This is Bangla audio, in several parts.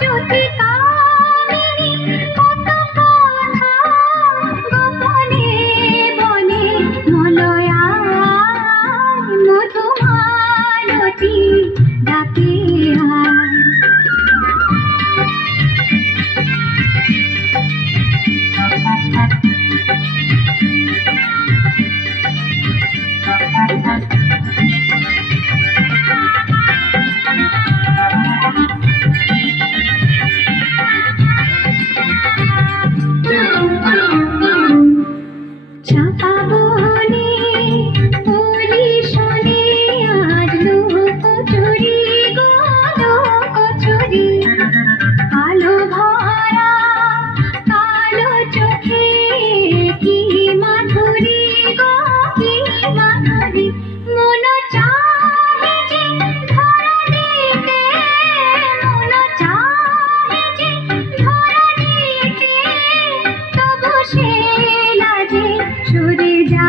ज्योति تھا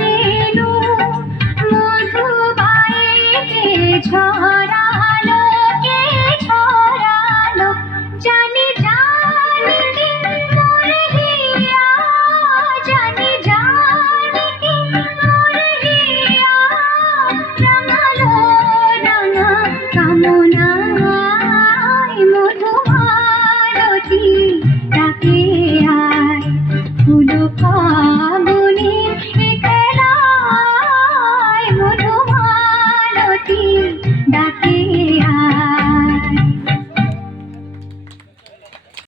রেণু মধু